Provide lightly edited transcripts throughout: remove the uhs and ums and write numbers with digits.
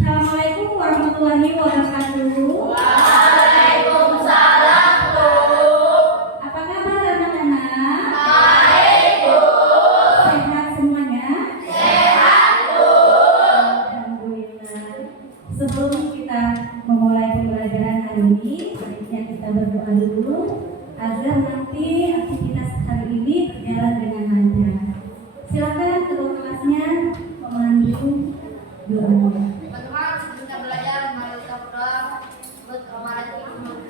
Assalamualaikum warahmatullahi wabarakatuh. Waalaikumsalam, Bu. Apa kabar anak-anak? Baik, Bu. Sehat semuanya? Sehat, Bu. Alhamdulillah. Sebelum kita memulai pembelajaran hari ini, baiknya kita berdoa dulu agar nanti aktivitas hari ini berjalan dengan lancar. Silakan ketua kelasnya memandu doanya. Teman-teman, sebelum kita belajar, mari kita berdoa. Buat Ramadan ini,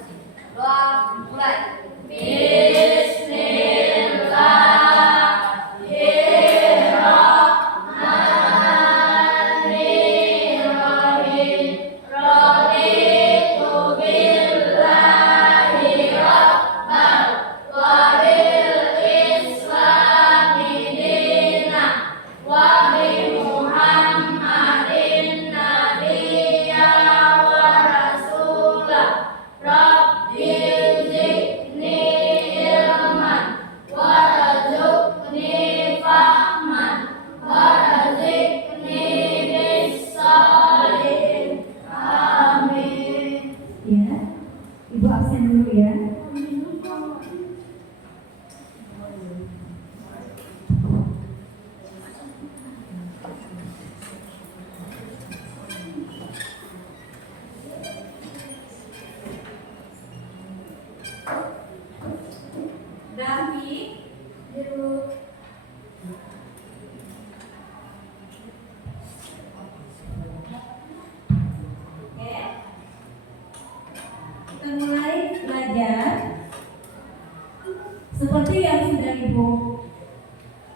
doa mulai. Bismillahirrahmanirrahim. Raditu billahi rabban wa bil islami dinan wa bi Muhammadin nabiyya wa rasulah. Rabbi zidni ilman warzuqni fahman warzuqni bis-shalihin. Amin. Ya, Ibu absen dulu ya. Dami, biru. Oke. Kita mulai belajar. Seperti yang sudah Ibu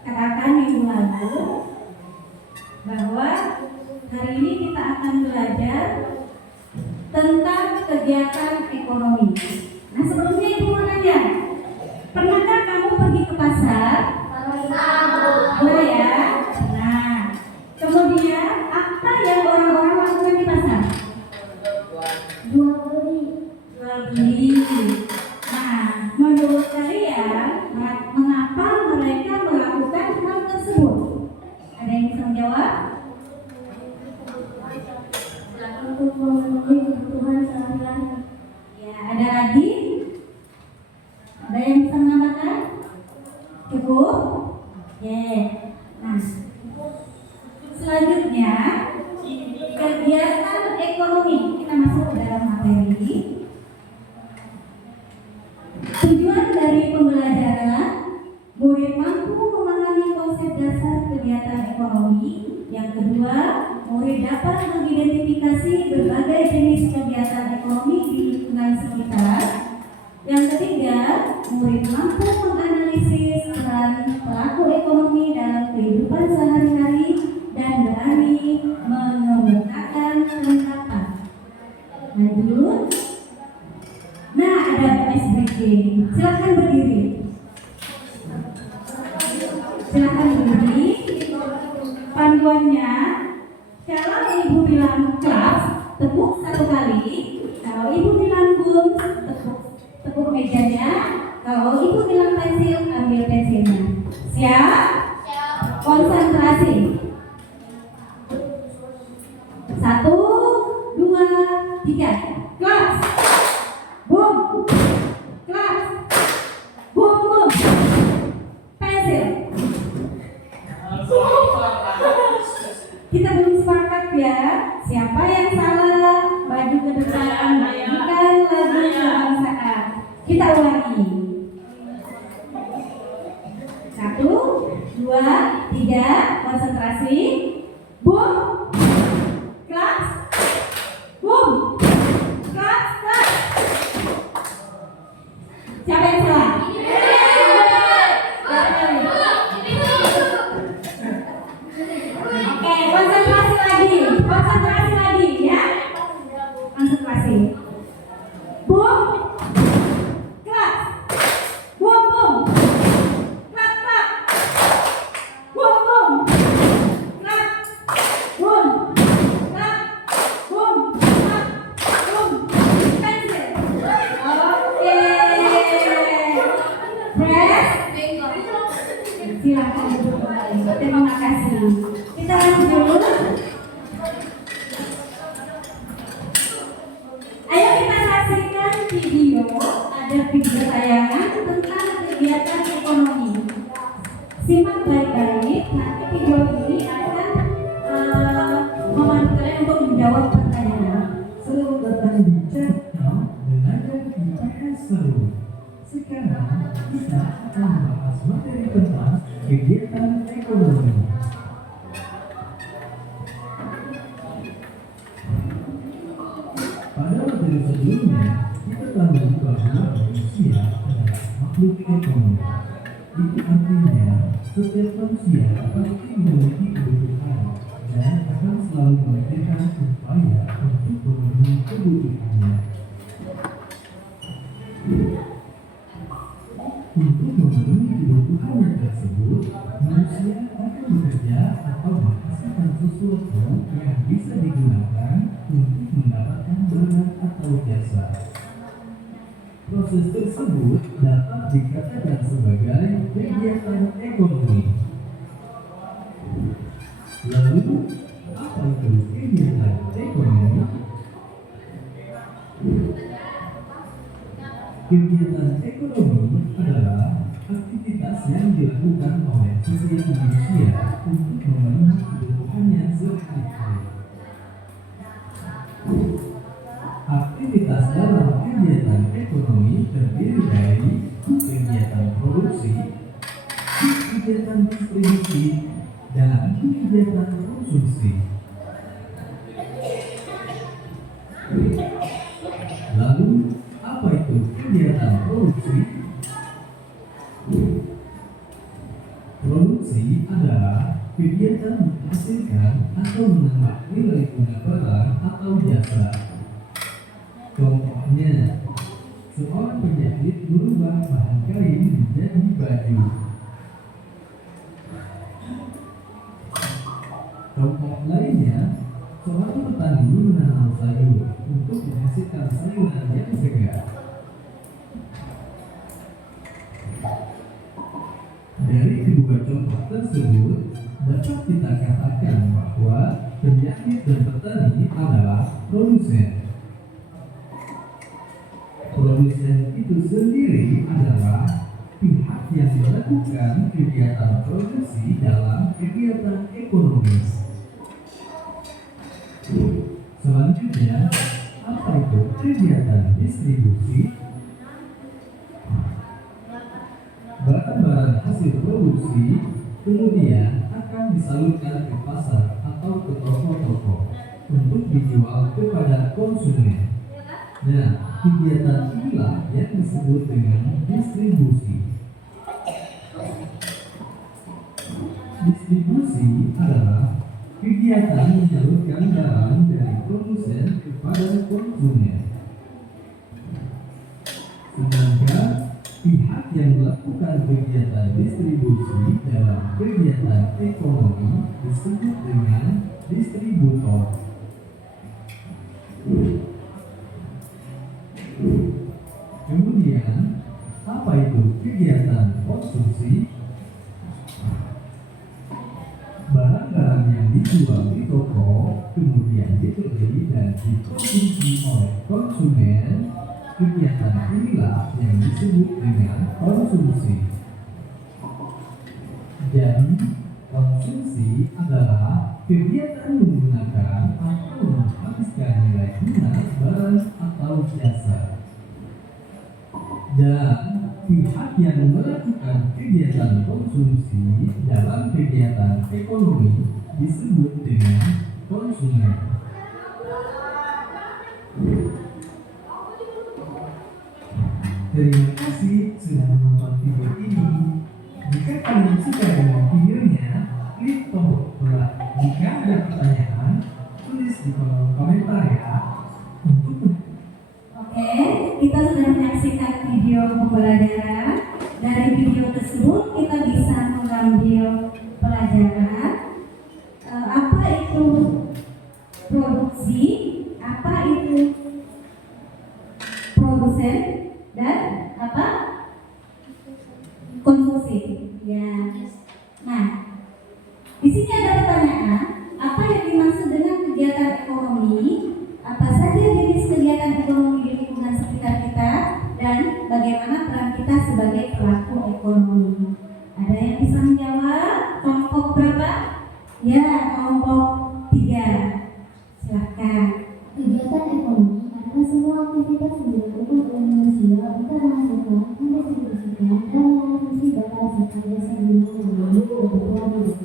katakan minggu lalu, bahwa hari ini kita akan belajar tentang kegiatan ekonomi. Nah, sebelumnya Ibu mau nanya, pernahkah kamu pergi ke pasar? Pernah ya? Nah, kemudian apa yang orang-orang lakukan di pasar? Jual beli. Jual beli. Nah, menurut kalian, mengapa mereka melakukan hal tersebut? Ada yang bisa menjawab? Untuk memenuhi kebutuhan sehari-hari. Ya, ada lagi? Ada yang bisa menambahkan? Cukup? Nah, selanjutnya kegiatan ekonomi. Kita masuk ke dalam materi. Tujuan dari pembelajaran, murid mampu memahami konsep dasar kegiatan ekonomi. Yang kedua, murid dapat mengidentifikasi berbagai jenis kegiatan ekonomi di lingkungan sekitar. Yang ketiga, murid mampu menganalisis peran pelaku ekonomi dalam kehidupan sehari-hari dan berani mengemukakan pendapat. Lanjut. Nah, ada ice breaking. Silakan berdiri. Silakan berdiri. Panduannya, kalau Ibu bilang kelas, tepuk satu kali. Kalau Ibu bilang gun, tepuk mejanya. Kalau Ibu bilang pensil, ambil pensilnya. Siap? Konsentrasi. 1, 2, 3. Kelas. Boom. Kelas. Boom, boom. Pensil. Kita belum sepakat ya. Siapa yang salah? Maju ke depan. Nyanyikan lagu kebangsaan. Kita ulangi. 1, 2, 3. Konsentrasi. Boom. Kelas. Boom. Kelas. Kelas. Siapa yang salah? Oke, konsentrasi lagi ya. Konsentrasi. video, ada video tayangan tentang kegiatan ekonomi. Simak baik-baik, nanti video ini akan memandu kalian untuk menjawab pertanyaan. Selamat datang di channel Belajar IPS Seru. Sekarang kita akan membahas materi tentang kegiatan ekonomi. Pada materi sebelumnya, kita tahu bahwa manusia adalah makhluk ekonomi. Itu artinya, setiap manusia pasti memiliki kebutuhan dan akan selalu memikirkan upaya untuk memenuhi kebutuhannya. Untuk memenuhi kebutuhannya tersebut, manusia akan bekerja atau menghasilkan sesuatu yang bisa digunakan untuk mendapatkan barang atau jasa. Proses tersebut dapat dikatakan sebagai kegiatan ekonomi. Lalu, apa itu kegiatan ekonomi? Kegiatan ekonomi adalah aktivitas yang dilakukan oleh setiap manusia untuk memenuhi kebutuhannya sehari-hari. Aktivitas dalam kegiatan ekonomi terdiri dari kegiatan produksi, kegiatan distribusi, dan kegiatan konsumsi. Lalu, apa itu kegiatan produksi? Produksi adalah kegiatan menghasilkan atau menambah nilai guna barang atau jasa. Contohnya, seorang penjahit merubah bahan kain menjadi baju. Contoh lainnya, seorang petani menanam sayur untuk menghasilkan sayuran yang segar. Dari kedua contoh tersebut, dapat kita katakan bahwa penjahit dan petani adalah produsen. Produsen itu sendiri adalah pihak yang melakukan kegiatan produksi dalam kegiatan ekonomi. Selanjutnya, apa itu kegiatan distribusi? Barang-barang hasil produksi kemudian akan disalurkan ke pasar atau ke toko-toko untuk dijual kepada konsumen. Nah, kegiatan inilah yang disebut dengan distribusi. Distribusi adalah kegiatan menyalurkan barang dari produsen kepada konsumen. Sedangkan pihak yang melakukan kegiatan distribusi dalam kegiatan ekonomi disebut dengan distributor. Kemudian, apa itu kegiatan konsumsi? Barang-barang yang dijual di toko kemudian dibeli dan dikonsumsi oleh konsumen. Kegiatan inilah yang disebut dengan konsumsi. Jadi, konsumsi adalah kegiatan menggunakan atau menghabiskan nilai guna barang atau jasa. Dan pihak yang melakukan kegiatan konsumsi dalam kegiatan ekonomi disebut dengan konsumen. Terima kasih sudah menonton video ini. Jika kalian suka dengan videonya, klik tombol like. Jika ada pertanyaan, tulis di kolom komentar ya. Oke, kita sudah menyaksikan video pembelajaran. Dari video tersebut kita bisa mengambil pelajaran apa itu produksi, apa itu produsen, dan apa konsumsi. Ya. Nah, di sini ada pertanyaan, apa yang dimaksud dengan kegiatan ekonomi? Apa saja jenis kegiatan ekonomi di lingkungan sekitar kita? dilakukan oleh manusia untuk menghasilkan, mendistribusikan, dan mengonsumsi barang serta jasa guna memenuhi kebutuhan hidup.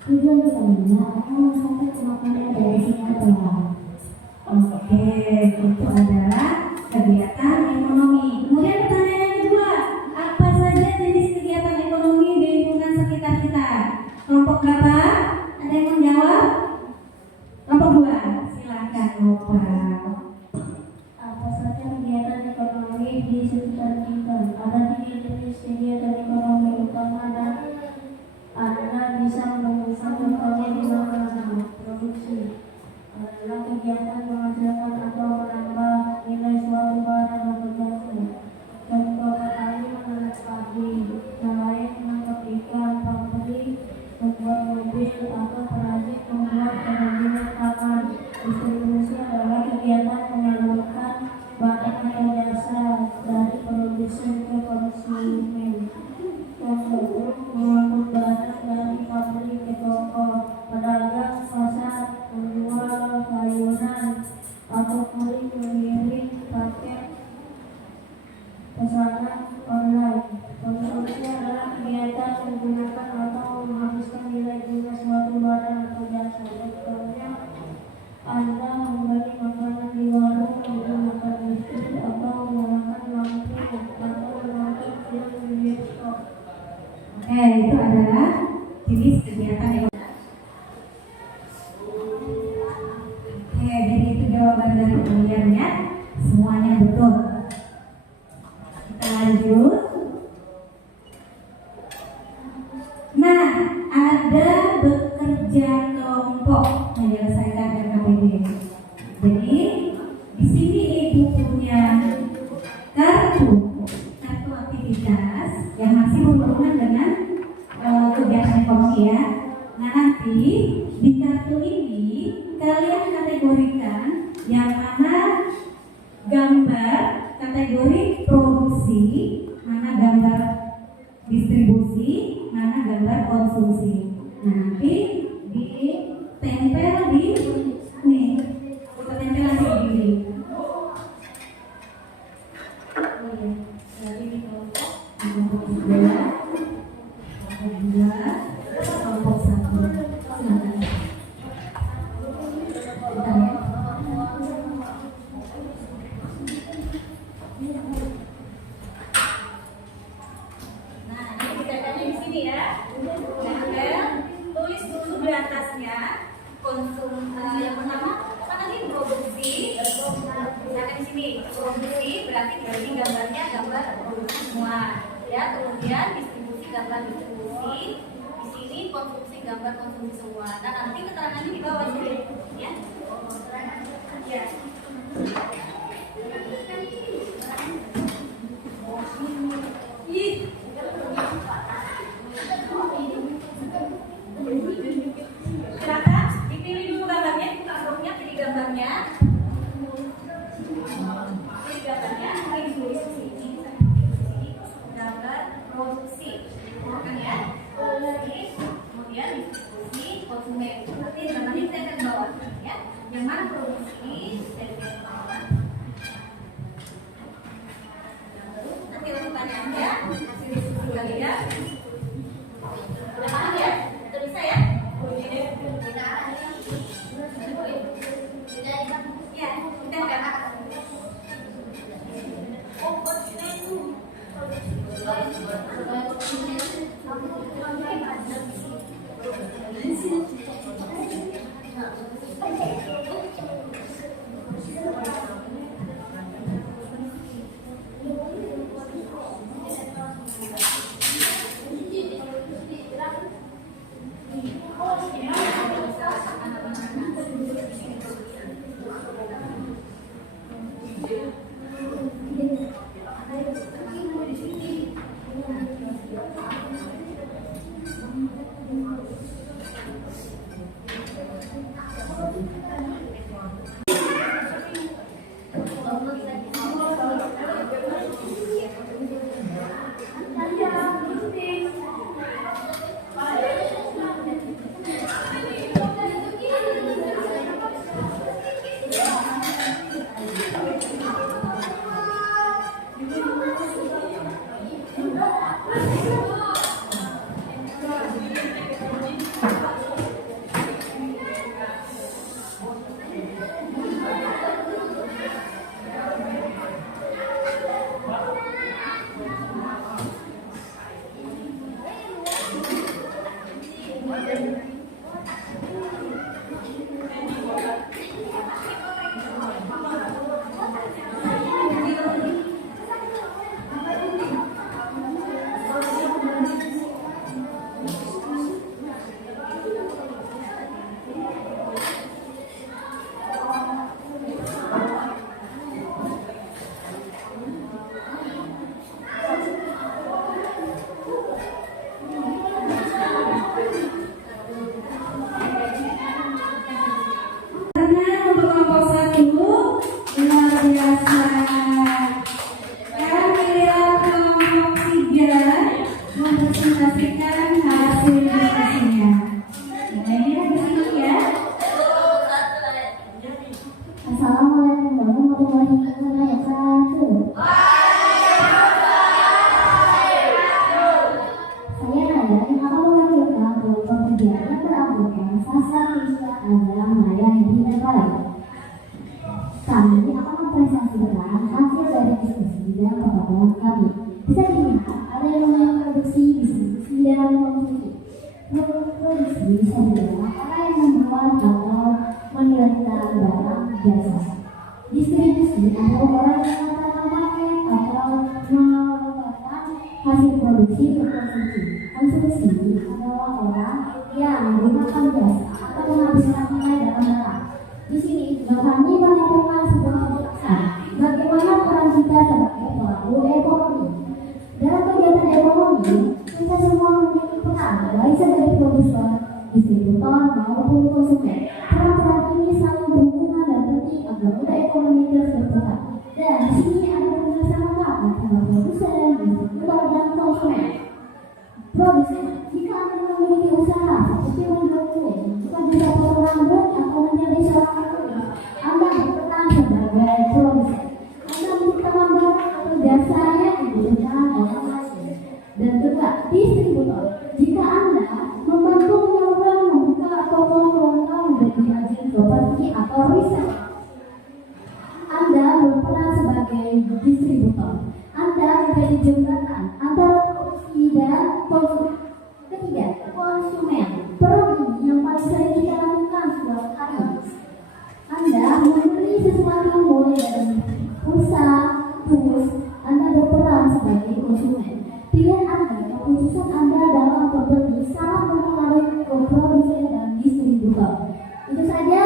Tujuan utamanya akan mencapai kemapanan dari semua pihak. Oke, itu adalah kegiatan ekonomi. Kemudian pertanyaan yang kedua, apa saja jenis kegiatan ekonomi di lingkungan sekitar kita? Kelompok berapa? Ada yang menjawab? Kelompok 2, silakan Bapak. Apa saja kegiatan ekonomi di sekitar kita? Ada 3 jenis kegiatan ekonomi utama dan Anda bisa menemukan contohnya di mana-mana. Produksi adalah kegiatan menghasilkan atau menambah nilai suatu barang atau jasa. Contoh petani menanam padi, nelayan menangkap ikan, pabrik membuat mobil, atau perajin membuat kerajinan tangan. Distribusi adalah kegiatan menyalurkan barang atau jasa dari produsen ke konsumen. Contoh, mengangkut barang dari pabrik ke toko, pedagang pasar menjual sayuran, atau kulit mengirim paket pesanan online. Konsumsi adalah kegiatan menggunakan atau menghabiskan nilai guna suatu barang atau jasa. Contohnya, Anda membeli makanan di warung, menggunakan listrik, atau menggunakan lampu, atau menonton film di bioskop. Oke, itu adalah jenis kegiatan ekonomi. Oke, jadi itu jawaban dari kalian ya. Semuanya betul. Kita lanjut. Nah, ada bekerja kelompok menyelesaikan RKPD. Jadi di sini ibu punya kartu aktivitas yang masih berhubungan dengan kegiatan ekonomi ya. Nah nanti di kartu ini kalian kategorikan yang mana gambar kategori produksi, mana gambar distribusi, mana gambar konsumsi. Nah nanti ditempel di nih, kita tempel di diri. Oh ya, jadi di kelompok 2, kelompok 1. Silakan. Bentar ya. Nah, ini ditempelnya di sini ya. Tempel, tulis dulu di atasnya yang pertama apa tadi? Produksi. Misalkan di sini produksi berarti gambarnya gambar produksi semua ya. Kemudian distribusi gambar distribusi. Di sini konsumsi gambar konsumsi semua. Nah nanti keterangannya di bawah sini ya. Ya. Silakan dipilih dulu gambarnya, buka grupnya, pilih gambarnya. Pilih gambarnya, ini ditulis di sini. Gambar produksi, bukan ya? Kemudian distribusi konsumen. Nanti gambarnya kita akan bawa ya. Yang mana produksi dari bawah. Nanti untuk pertanyaannya hasil diskusi kalian. Udah paham ya? Udah bisa ya? Ya, kita akan Assalamualaikum warahmatullahi wabarakatuh. Saya Nada yang akan mewakilkan kelompok kegiatan yang beranggotakan Sastra Krisya Azam Maya Hedi Negara. Kami akan mempresentasikan hasil dari diskusi dan pertemuan kami. Bisa dilihat ada yang namanya produksi, distribusi, dan konsumsi. Produksi bisa dibilang orang yang membuat atau menyelenggarakan barang jasa. Distribusi adalah orang yang menggunakan paket atau melakukan hasil produksi untuk konsumsi. Konsumsi adalah orang yang menggunakan jasa atau menghabiskan nilai dalam barang. Di sini juga kami menentukan sebuah penjelasan bagaimana peran kita sebagai pelaku ekonomi. Dalam kegiatan ekonomi, kita semua memiliki peran baik sebagai produser, distributor maupun konsumen. Peran-peran ini sangat berhubungan dan penting agar roda ekonomi terus berputar. Dan di sini ada penjelasan lengkap antara produsen, distributor, dan konsumen. Produsen, jika Anda memiliki usaha seperti membuat kue, bukan bisa potong rambut atau menjadi seorang penulis, Anda berperan sebagai produsen. Anda menciptakan barang atau jasa yang dibutuhkan oleh hasil. Dan juga distributor, jika Anda membantu menyeluruhkan membuka toko kelontong menjadi agen properti atau riset, Anda berperan sebagai distributor. Anda menjadi jembatan antara produksi dan konsumen. Ketiga, konsumen. Peran ini yang paling sering kita lakukan setiap hari. Anda membeli sesuatu mulai dari pulsa, tools. Anda berperan sebagai konsumen. Pilihan Anda, keputusan Anda dalam pembeli sangat mempengaruhi produsen dan distributor. Itu saja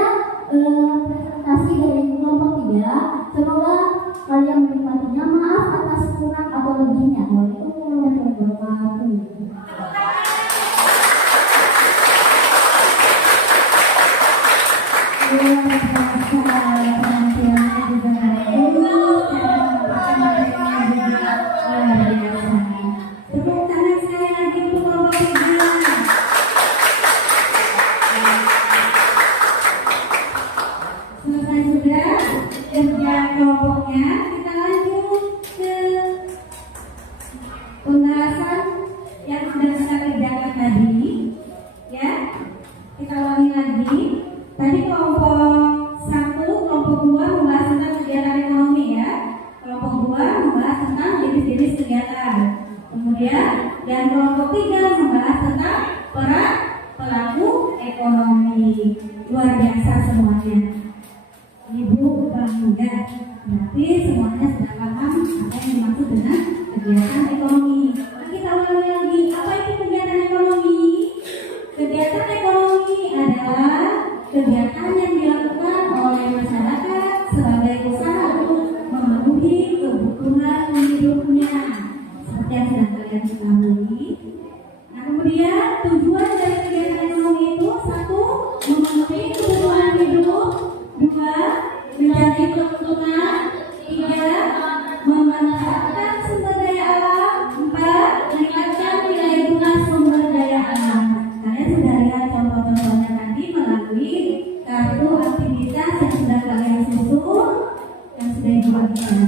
presentasi dari kelompok 3. Semoga kalian menikmatinya. Maaf atas kurang atau lebihnya. Waalaikumsalam warahmatullahi wabarakatuh. Tepuk tangan sekali lagi untuk kelompok 3. Selesai sudah kerja kelompoknya, kita lanjut ke pembahasan yang sudah kita kerjakan tadi. Ya, kita ulangi lagi. Tadi kelompok 1, kelompok 2 membahas tentang kegiatan ekonomi ya. Kelompok 2 membahas tentang jenis-jenis kegiatan. Kemudian yang kelompok 3 membahas tentang peran pelaku ekonomi. Luar biasa semuanya. Ibu bangga, berarti semuanya sudah paham apa yang dimaksud dengan kegiatan ekonomi. Nah, kita ulangi lagi, apa itu kegiatan ekonomi? Kegiatan ekonomi adalah kegiatan yang dilakukan oleh masyarakat sebagai usaha untuk memenuhi kebutuhan hidupnya, seperti yang sudah kalian ketahui. Nah, kemudian tujuan dari kegiatan ekonomi itu 1. Memenuhi kebutuhan hidup, 2. Menjadi keuntungan, 3. Memanfaatkan sumber daya alam, 4. Meningkatkan nilai guna sumber daya alam. Kalian sudah lihat contoh-contohnya tadi melalui kartu aktivitas yang sudah kalian susun, yang sudah dibagikan.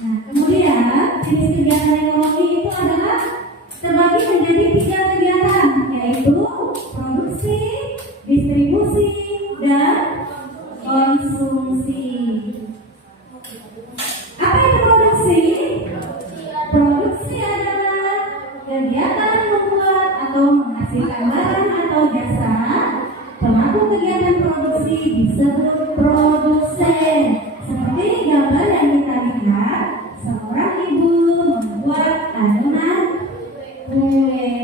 Nah, kemudian jenis kegiatan ekonomi itu adalah terbagi menjadi 3 kegiatan, yaitu produksi, distribusi, dan konsumsi. Apa itu produksi? Produksi adalah kegiatan membuat atau menghasilkan barang atau jasa. Pelaku kegiatan produksi disebut produsen. Seperti gambar yang kita lihat, seorang ibu membuat adonan kue.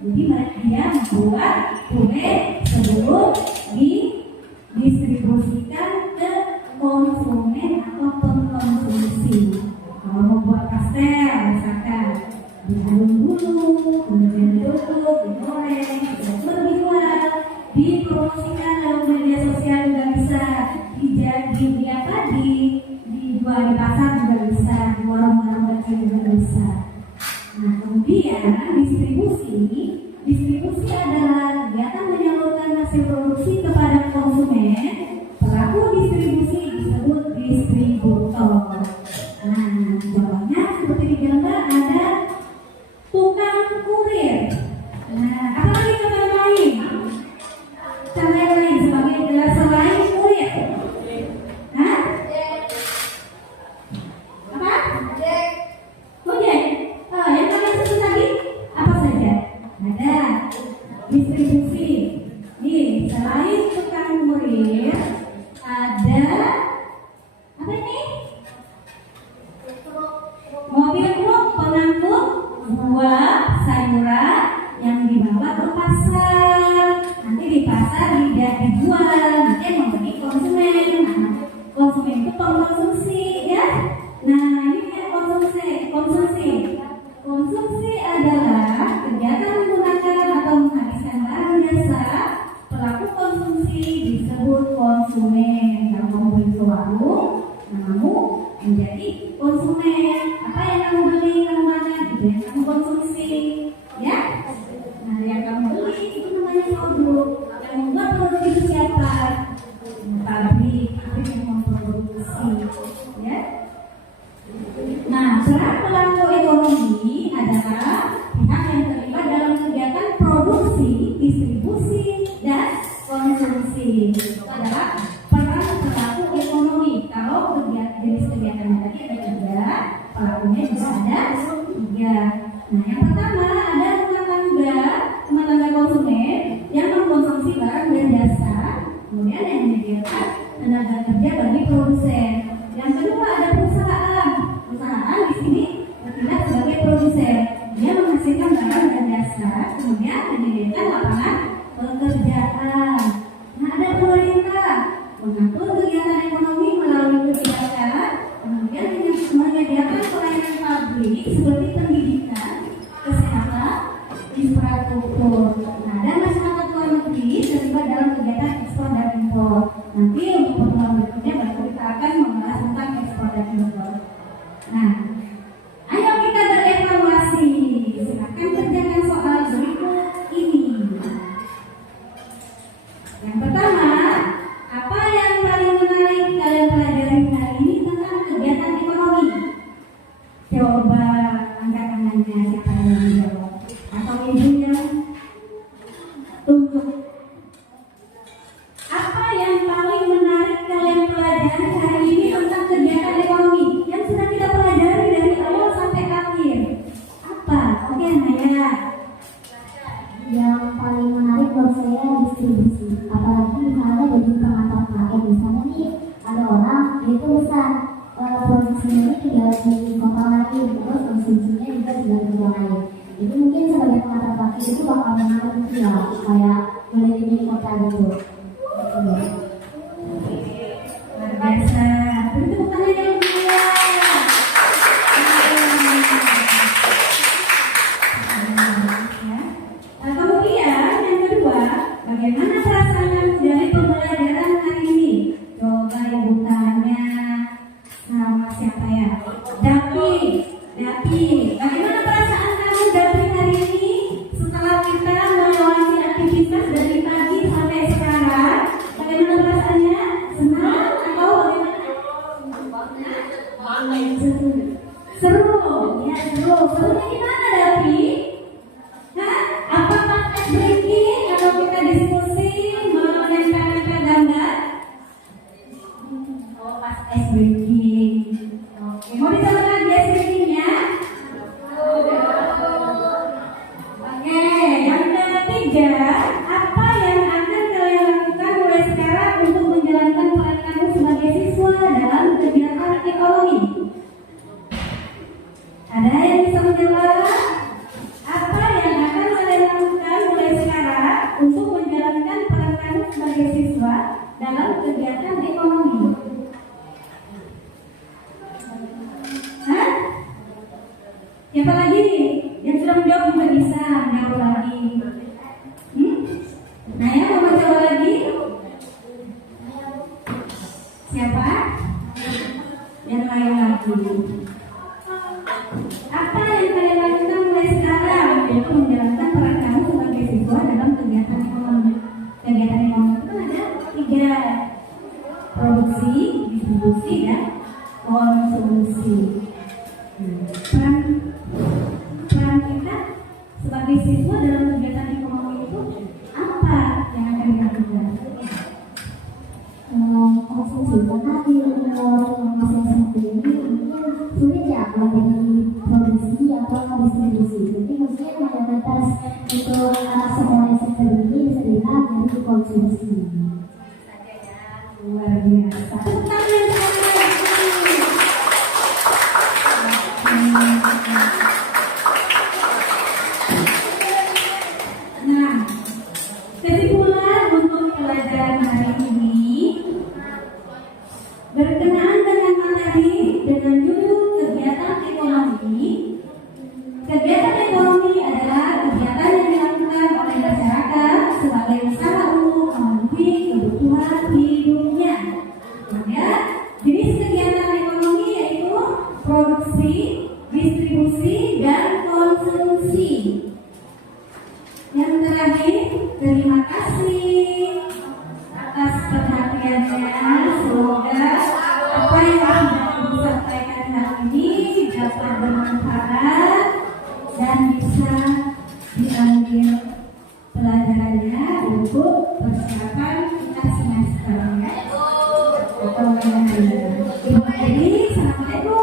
Jadi dia membuat kue sebelum didistribusikan ke konsumen atau pengkonsumsi. Kalau membuat pastel misalkan diaduk dulu, kemudian ditutup, digoreng, baru dijual, dipromosikan lewat media sosial juga bisa. pengkonsumsi ya. Nah, ini dia konsumsi. Konsumsi adalah kegiatan menggunakan atau menghabiskan barang jasa. Pelaku konsumsi disebut konsumen. Kalau kamu beli ke warung, kamu menjadi konsumen. Apa yang kamu beli, kamu makan, itu yang kamu konsumsi, ya. Nah, yang kamu beli itu namanya produk. Yang membuat produk itu siapa? Pabrik yang memproduksi, ya. Nah, peran pelaku ekonomi adalah pihak yang terlibat dalam kegiatan produksi, distribusi, dan konsumsi. Itu adalah peran pelaku ekonomi. Kalau jenis kegiatan tadi ada 3, pelakunya bisa ada 3. Nah, yang pertama ada rumah tangga konsumen yang mengkonsumsi barang dan jasa, kemudian yang menyediakan tenaga kerja bagi produsen. Yang kedua ada perusahaan di sini bertindak sebagai produsen. Dia menghasilkan barang dan jasa, kemudian menyediakan lapangan pekerjaan. Nah, ada pemerintah mengatur kegiatan ekonomi melalui kebijakan, kemudian menyediakan pelayanan publik seperti pendidikan, kesehatan, infrastruktur. Nah, dan masyarakat luar negeri terlibat dalam kegiatan ekspor dan impor. Nanti untuk pertemuan berikutnya baru kita akan membahas tentang ekspor dan impor. Nah, ayo kita berevaluasi. Silakan kerjakan soal berikut ini. Yang pertama, apa yang paling menarik kalian pelajari hari ini tentang kegiatan ekonomi? Coba angkat tangannya siapa yang menjawab. Atau ibunya tunjuk. Apa yang paling menarik kalian pelajari hari ini tentang kegiatan ekonomi yang sudah kita pelajari dari awal sampai akhir? Apa? Oke, Naya. Yang paling menarik menurut saya distribusi. Apalagi misalnya dari pengantar paket, misalnya nih ada orang dia itu pesan produksinya ini tinggal di kota lain, terus konsumsinya juga tinggal di kota lain. Jadi mungkin sebagai pengantar paket itu bakal menarik gitu ya, kayak keliling kota gitu. Luar biasa. Beri tepuk tangan yang kedua. Nah, kemudian yang kedua, bagaimana perasaan dari pembelajaran hari ini? Coba ibu tanya sama siapa ya? Dapi. Bagaimana perasaan kamu Dapi hari ini setelah kita melewati aktivitas dari pagi sampai sekarang? Bagaimana perasaannya? Senang atau bagaimana? Seru. Ya, seru. Serunya gimana Dapi? Hah? Apakah ice breaking atau kita diskusi mau nempel-nempel gambar? Oh, pas ice breaking. Oke, mau dicoba lagi ice breakingnya? Oke, yang ketiga, apa yang akan kalian lakukan mulai sekarang untuk menjalankan peran kamu sebagai siswa dalam kegiatan ekonomi? Ada yang bisa menjawab? Apa yang akan kalian lakukan mulai sekarang untuk menjalankan peran kamu sebagai siswa dalam kegiatan ekonomi? Hah? Siapa lagi? Yang sudah menjawab juga bisa menjawab lagi. Naya mau mencoba lagi? Siapa? Yang lain lagi. Apa yang kalian lakukan mulai sekarang untuk menjalankan peran kamu sebagai siswa dalam kegiatan ekonomi? Kegiatan ekonomi itu ada 3: produksi, distribusi, dan konsumsi. Peran kita sebagai siswa dalam kegiatan ekonomi itu apa yang akan dilakukan? Konsumsi, karena di umur yang masih SMP ini mungkin sulit ya kalau jadi produksi atau distribusi. Jadi mungkin mayoritas untuk semua SMP ini bisa dibilang jadi konsumsi. Luar biasa. Tepuk tangan sekali lagi. Nah, kesimpulan untuk pelajaran hari ini, Ibu Edi, Assalamualaikum.